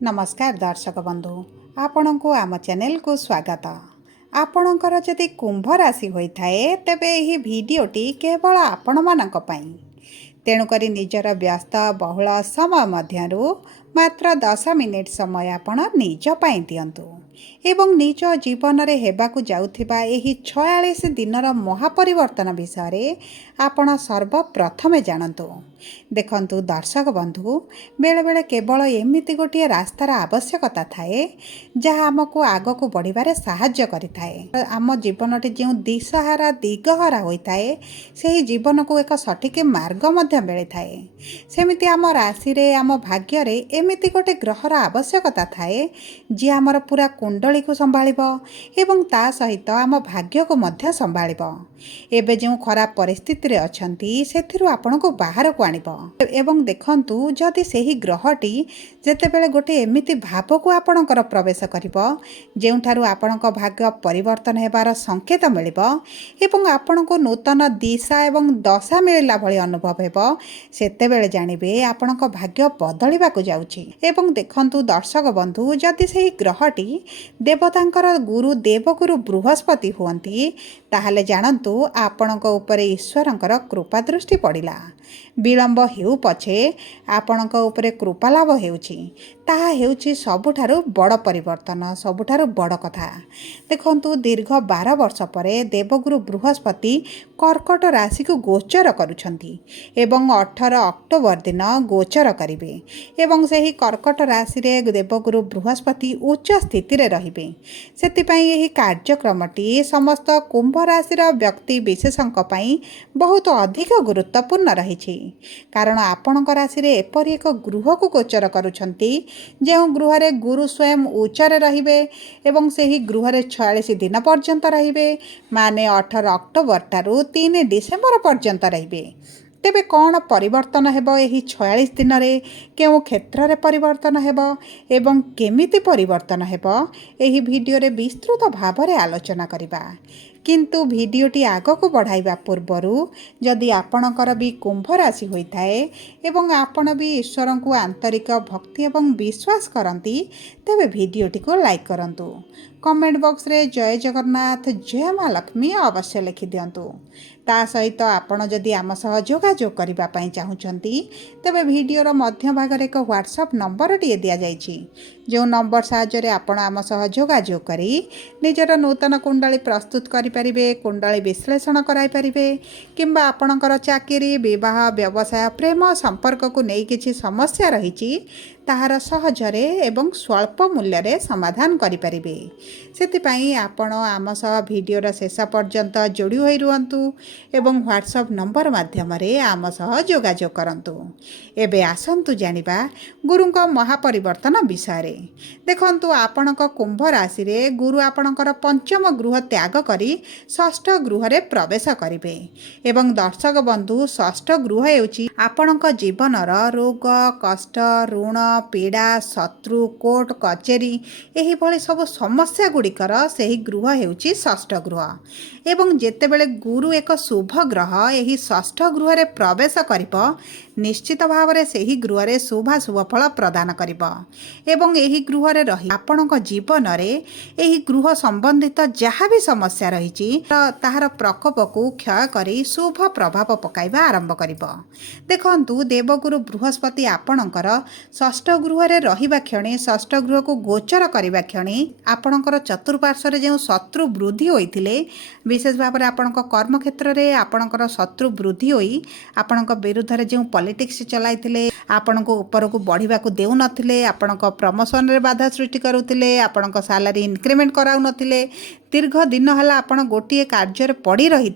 नमस्कार दर्शक बंधु आपण को आम चैनल को स्वागत। आपणकर जदि कुंभ राशि होता है तेबे यही भिडटी केवल आपण मानक पई। तेणुकरी निजर व्यस्त बहुल समय मध्यरु मात्र 10 मिनिट समय आपण निज पई दियंतु एवं निज जीवन रे हेबाकु जाउथिबा एही 46 दिनर महापरिवर्तन विषय आपण सर्वप्रथमे जानतु। देखंतु दर्शक बंधु बेले बेले केवल एमिति गोटे रास्तार आवश्यकता थाए जहाँ आमको आगको बढ़िबारे साहाय्य करिथाए। आम जीवनटी जो दिशाहारा दिगहरा होता है सही जीवन को एक सठिक मार्ग मध्य मिलिथाए। सेमिति आम राशि रे आम भाग्य रे एमिति गोटे ग्रहर आवश्यकता थाए जी आमर पूरा कुंडली को संभाळिबो एवं ता सहित आम भाग्य को मध्य संभाळिबो। एबे जो खराब परिस्थिति रे अछंती सेथिरु आपनको बाहर को आनिबो। एवं देखंतु जदि सेही ग्रहटी जेतेबेले गोटे एमिति भाव को आपणकर प्रवेश करिबो जेउठारु आपणको भाग्य परिवर्तन हेबार संकेत मिलिबो एवं आपणको नूतन दिशा एवं दशा मिलिला भली अनुभव हेबो सेतेबेले जानिबे आपणको भाग्य बदलिबाकु जाउछि। एवं देखंतु दर्शक बंधु जदि सेही ग्रहटी देवतांकर गुरु देवगुरु बृहस्पति हुअंती ताहले जानन्तु आपणको उपरे ईश्वरंकर कृपा दृष्टि पड़िला। विलंब हेउ पछे आपणको उपरे कृपा लाभ हेउछि ताहा हेउछि सबुठारु बड़ परिवर्तन सबुठारु बड़ कथा। देखंतु दीर्घ 12 वर्ष परे देवगुरु बृहस्पति कर्कट राशि को गोचर करुछंती एवं 18 अक्टोबर दिन गोचर करिवे एवं सेही कर्कट राशि रे देवगुरु बृहस्पति उच्च स्थिति रे रहिबे। सेतिपई एही कार्यक्रमटी समस्त कुंभ राशि व्यक्ति विशेषंक पई बहुत अधिक गुरुत्वपूर्ण रहिछि कारण आपणक राशि रे एपरि एक गृह को गोचर करुछंती जो गृह रे गुरु स्वयं उच्चरे रहिबे एवं सेही गृह रे 46 दिन पर्यंत रहिबे माने 18 अक्टोबर ठारू 3 डिसेम्बर पर्यंत रहिबे। तेबे कौन परिवर्तन हेबो एही 46 दिन रे केउ क्षेत्र रे परिवर्तन हेबो एवं केमिति परिवर्तन हेबो एही वीडियो रे विस्तृत भाव रे आलोचना करिबा। किंतु वीडियोटी आग को बढ़ाइबा पूर्वरु जदि आपणकर भी कुंभ राशि होता है एवं आपण भी ईश्वर को आंतरिक भक्ति एवं विश्वास करती तेबे वीडियोटी को लाइक करंतु। कमेंट बॉक्स रे जय जगन्नाथ जय माँ लक्ष्मी अवश्य लिखि दियंतु। ता सहित आपण जदि आम सह जोगाजोग करबा पई चाहुचंती तेबे वीडियोर मध्य भाग रे एक व्हाट्सएप नंबर टिए दिया जाइछि जो नंबर साहाय्य रे आपण आम सह जोगाजोग करी निजर नूतन कुंडली प्रस्तुत करि परिबे कुंडली विश्लेषण कराई परिबे किंबा आपणकर चाकरी विवाह व्यवसाय प्रेम संपर्क को नहीं किछि समस्या रहिछि ताहार सहजरे एवं स्वल्प मूल्य रे समाधान करि परिबे। सेतिपई आपण आम सह वीडियोर शेष पर्यंत जोड़ी होई रुहंतु एवं व्हाट्सएप नंबर माध्यम रे आम सह जोगाजोग करंतु। एबे आसंतु जानिबा गुरुंक महापरिवर्तन विषय रे। देखंतु आपणक कुंभ राशि रे गुरु आपणकर पंचम गृह त्याग करी षष्ठ गृह रे प्रवेश करिवे एवं दर्शक बंधु षष्ठ गृह हेउची आपणक जीवनर रोग कष्ट ऋण पीड़ा शत्रु कोर्ट कचेरी एही भली सब समस्या गुड़िकर सही गृह हेउची षष्ठ गृह एवं जेतेबेले गुरु एक शुभ ग्रह एही षष्ठ गृह रे प्रवेश करिबो निश्चित भाव रे सही गृह रे शुभ फल प्रदान करिबो एवं एही गृह रे रही आपणक जीवन रे एही गृह संबंधित जहाँ भी समस्या रही ताहार प्रकोप को क्षय करी शुभ प्रभाव पकाइबा आरंभ करिबो। देखंतु देवगुरु बृहस्पति आपणकर षष्ठ गृह रे रहिबा क्षणी षष्ठ गृह को गोचर करिबा क्षणी आपणकर चतुर्पार्श्व रे जो शत्रु वृद्धि होइथिले विशेष भाव रे आपणक कर्म क्षेत्र रे आपणकर शत्रु वृद्धि होई आपणक विरुद्ध रे जो पॉलिटिक्स चलाइथिले आपणको ऊपर को बढ़िबा को देउ नथिले आपणक प्रमोशन रे बाधा सृष्टि करूथिले आपणक सैलरी इंक्रीमेंट कराउ नथिले दीर्घ दिन हला आपण गोटे कार्य पड़ी रही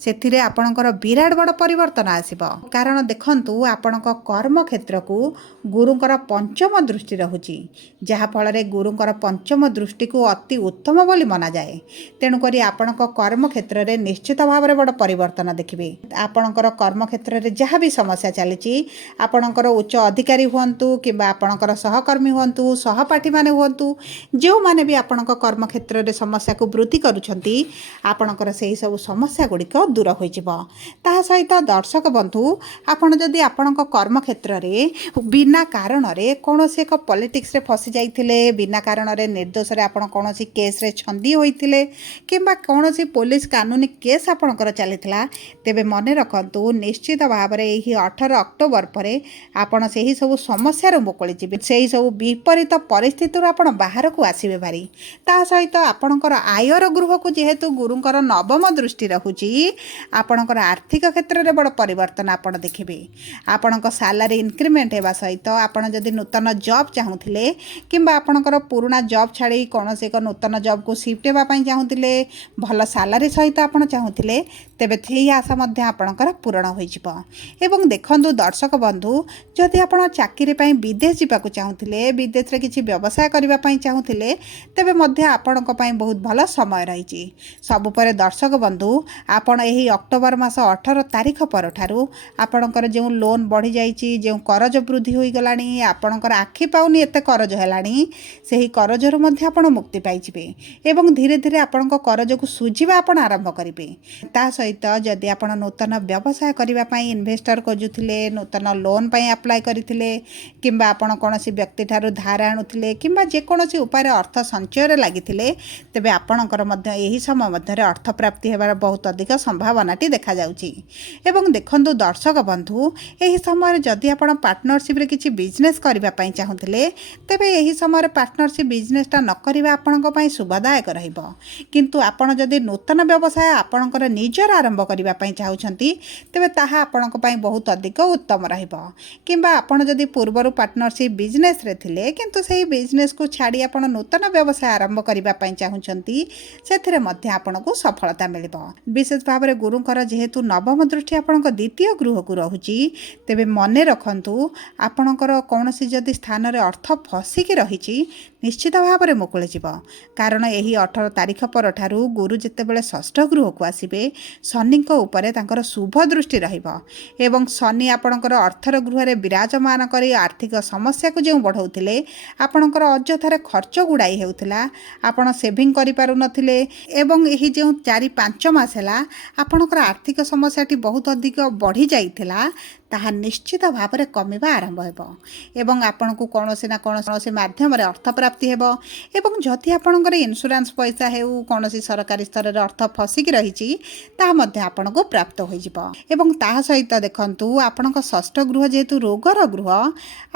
से आपणकर विराट बड़ परिवर्तन आसिबो कारण देखंतु आपणक कर्म क्षेत्र को गुरुंकर पंचम दृष्टि रहुची जहा फल रे गुरुंकर पंचम दृष्टि को अति उत्तम बोली मना जाए। तेणु करी आपणक कर्म क्षेत्र रे निश्चित भाव रे बड़ परिवर्तन देखिबे। आपणकर कर्म क्षेत्र रे जहा भी समस्या चलीची आपणकर उच्च अधिकारी हुअंतु किंबा आपणकर सहकर्मी हुअंतु सहपाठी माने हुअंतु जो माने भी आपणक कर्म क्षेत्र रे समस्या समस्या को वृद्धि करुछंती आपणकर से सब समस्या गुड़िक दूर हो सहित दर्शक बंधु आपण जदि आपण कर्म क्षेत्र में बिना कारण कौन से एक पॉलिटिक्स रे फसी जाइथिले बिना कारण रे निर्दोष रे आपण कौन सी केस रे छंदी होइथिले किंबा कौन सी पुलिस कानूनी केस आपणकर चलीथिला तेबे मने रखंतु निश्चित भाव में यही 18 अक्टोबर पर आपण से ही सब समस्या मुकुली जिबे से ही सब विपरीत परिस्थिति आपण बाहर को आसीबे भारी ता सहित आपणकर आयर गृह को जेहेतु गुरुंकर नवम दृष्टि रहुची आपणकर आर्थिक क्षेत्र में बड़ परिवर्तन आपण देखिबे आपणक सैलरी इंक्रीमेंट हेबा सहित आपण जदि नूतन जॉब चाहूथिले किंबा आपणकर पुराना जॉब छाड़ी कौन से एक नूतन जॉब को शिफ्ट हेबा पई चाहूथिले भल सैलरी सहित आपण चाहूथिले तेबे सेही आशा मध्य आपणकर पूरण होई जिवो एवं देखंतु दर्शक बंधु जदि आपण चाकरी पई विदेश जावाक चाहूथिले विदेश रे किछि व्यवसाय करबा पई चाहूथिले तेबे मध्य आपणक पई बहुत भल समय रहिछि सबु पर दर्शक बंधु आपण एही अक्टोबर मास 18 तारिख पर ठारू आपणकर जो लोन बढ़ी जाइछि जो करज वृद्धि होई गलानी आपणकर आखि पाउनी एते करज हेलानी सेही करजरु मध्य आपण मुक्ति पाइ जिवे एवं धीरे धीरे आपणक करज को सुझिबा आपण आरंभ करिवे ता सहित जदि आपण नूतन व्यवसाय करबा पई इन्वेस्टर खोजुथिले नूतन लोन पई अप्लाई करिथिले किंबा आपण कोनोसी व्यक्ति ठारू धार आनुथिले किंबा जे कोनोसी उपाय अर्थ संचय रे लागिथिले तेबे आपणकर मध्य एही समय मध्य अर्थ प्राप्ति हेबार बहुत अधिक संभावनाटी देखा जाउची एवं देखंतु दर्शक बंधु एही समय जदि आपण पार्टनरशिप रे किछि बिजनेस करबा पई चाहूथिले तेबे एही समय पार्टनरशिप बिजनेसटा न करबा आपणक पई शुभदायक रहिबो किंतु आपण जदि नूतन व्यवसाय आपणकर निजर आरंभ करबा पई चाहउछंती तेबे ताहा आपणक पई बहुत अधिक उत्तम रहिबो किंबा आपण जदि पूर्वरु पार्टनरशिप बिजनेस रे थिले किंतु सेही बिजनेस को छाड़ी आपण नूतन व्यवसाय आरंभ करबा पई चाहउछंती सेथिरे मध्य आपणको सफलता मिलिबो विशेष भाव में गुरुंकर जेहेतु नवम दृष्टि आपणक द्वितीय गृह को रहुची तेबे मने रखंतु आपणकर कौनसी जदि स्थान रे अर्थ फसिकी रहिची निश्चित भाव में मुकुली जीव कारण यही 18 तारिख पर ठारू गुरु जितेबेले षष्ठ गृह को आसीबे शनि उपरे तांकर शुभ दृष्टि रहिबो एवं शनि आपणकर अर्थर गृह रे विराजमान करी आर्थिक समस्या को जो बढ़ाउथिले आपणकर अजथारे खर्च गुड़ाई हेउथिला आपण सेविंग करि पारु नथिले एवं एही जो 4-5 मास हला आपणकर आर्थिक समस्याटी बहुत अधिक बढ़ी जाइथिला ताहा निश्चित भाव में कमिबा आरंभ हेबो एवं आपण को कोनोसी ना कोनोसी माध्यम रे अर्थ प्राप्ति हेबो एवं जति आपणकर इंश्योरेंस पैसा हेउ कोनोसी सरकारी स्तर रे अर्थ फसिकी रहिची ताहा मध्य आपण को प्राप्त होई जिवो एवं ताहा सहित देखंतु आपणक षष्ठ गृह जेतु रोगर गृह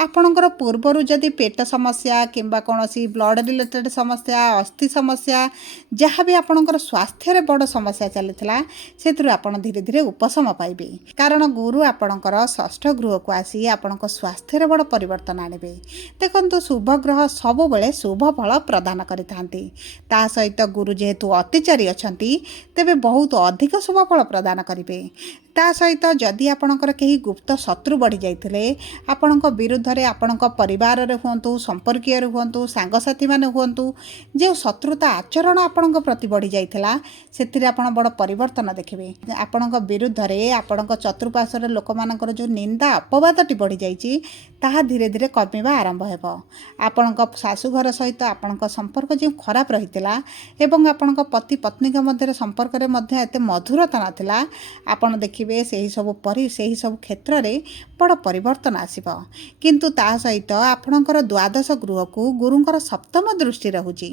आपणकर पूर्वरु जदि पेट समस्या किंबा कोनोसी ब्लड रिलेटेड समस्या अस्थि समस्या जहाँ भी आपणकर स्वास्थ्य रे बड़ समस्या चलिथिला सेतु आपण धीरे धीरे उपशम पाइबे कारण गुरु आपणकर षष्ठ गृह को आसी आपणक स्वास्थ्य रे बड़ परिवर्तन आनिबे देखंतु शुभ ग्रह सब बेले शुभ फल प्रदान करिथांती ता सहित गुरु जेहेतु अतिचारी अछंती तेबे बहुत अधिक शुभ फल प्रदान करिवे ता सहित जदि आपणकर केही गुप्त शत्रु बढ़ी जाइथिले आपणक विरुद्ध रे आपणक परिवार रे हुंतु संपर्कीय रे हुंतु सांगसाथी माने हुंतु जे शत्रुता आचरण आपणक प्रति बढ़ी जाइथिला सेथिरे आपण बड़ परिवर्तन देखिबे आपणक विरुद्ध रे आपणक चतुर्पार्श्व रे लोक मानकर जो निंदा अपवादटी बढ़ी जाइछि ताहा धीरे धीरे कमिबा आरंभ हेबो आपणक शाशुघर सहित आपणक संपर्क जो खराब रहितिला एवं आपणक पति पत्नी के मध्य संपर्क रे मध्य एते मधुरता नथिला आपण देखिबे सेही सब क्षेत्र रे बड़ परिवर्तन आसीबो किंतु ता सहित आपणकर द्वादश गृह को गुरुंकर सप्तम दृष्टि रहुची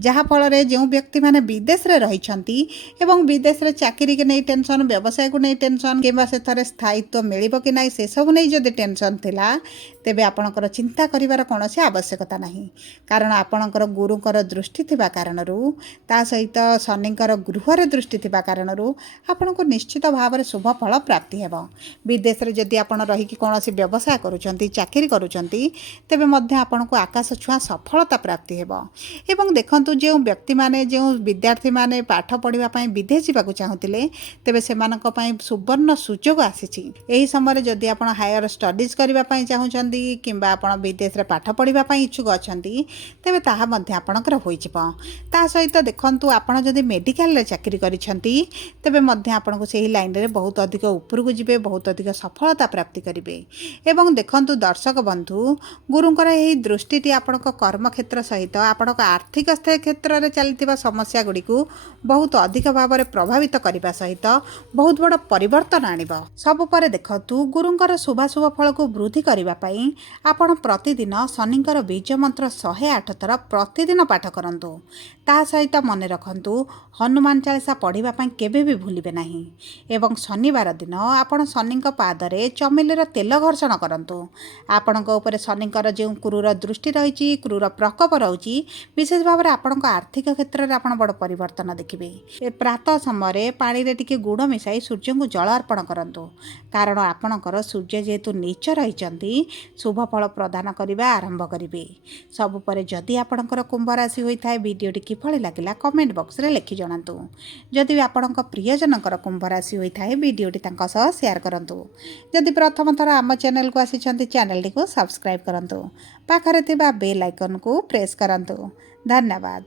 जहा फल रे जो व्यक्ति माने विदेश रे रहिछंती एवं विदेश रे चाकरी के नै टेंशन व्यवसाय को नै टेंशन केबा से थरे स्थायित्व मिलिबो कि नै से सब नै जदि टेंशन थिला तेबे आपणकर चिंता करिवार कोनोसी आवश्यकता नाही कारण आपणकर गुरुंकर दृष्टि थिबा कारणरू ता सहित शनिंकर गृह रे दृष्टि थिबा कारणरू आपणको निश्चित भाव रे शुभ फल प्राप्ति हेबो विदेश रे जदि आपण रही कि कोनोसी व्यवसाय करूछंती चाकरी करूछंती तेबे मध्य आपणको आकाश छुआ सफलता प्राप्ति हेबो एवं देखंतु जे व्यक्ति माने जे विद्यार्थी माने पाठ पढ़िबा पई विदेश जाबाक चाहूतिले तेबे सेमानक पई सुवर्ण सुजोग आसीछि एही समय जदि आपण हायर स्टडीज करबा पई चाहूछंती किंबा आपण विदेश रे पाठ पढ़िबा पई इच्छुक अछंती तेबे ताहा मध्य आपणकर होई जिवो ता सहित देखंतु आपण जदि मेडिकल रे चाकरी करिछंती तेबे मध्य आपणको सेही लाइन रे बहुत अधिक ऊपर को जिबे बहुत अधिक सफलता प्राप्ति करिवे पारिबे। एवं देखंतु दर्शक बंधु गुरुंकर यही दृष्टि आपणक कर्मक्षेत्र सहित आपणक आर्थिक क्षेत्र में चलता समस्या गुड़ी बहुत अधिक भाव में प्रभावित करने सहित बहुत बड़ परिवर्तन आणिब। सबुपर देखंतु गुरुंकर शुभाशुभ फल को वृद्धि करने आपण प्रतिदिन शनिंकर बीज मंत्र 108 थर प्रतिदिन पाठ करंतु। ता सहित मन रखंतु हनुमान चालीसा पढ़िबा पई केबे भी भूलिबे नाही। एवं शनिवार दिन आपण शनिंक पादरे चमेलीर तेल घर्षण करंतु। आपणक उपरे शनिंकर जो क्रूर दृष्टि रही क्रूर प्रकोप रही विशेष भाव में आपण आर्थिक क्षेत्र में आपण बड़ परिवर्तन देखिए। प्रातः समय पानी रे टिके गुड़ मिसाई सूर्य को जल अर्पण करंतु कारण आपणकर सूर्य जेहेतु नीच रही शुभ फल प्रदान करने आरंभ करेंगे। सबुपर जदि आपणकर कुंभ राशि होता है वीडियोटी किभली लगिला कमेंट बॉक्स रे लिखि जणातु। जदि भी आपणक प्रियजनकर कुंभ राशि होता है वीडियोटी तांका सह शेयर करंतु। जदि प्रथम थर आम चैनल को आसी चैनल को सब्सक्राइब करंतु। पाखरे थिबा बेल आइकन को प्रेस करंतु। धन्यवाद।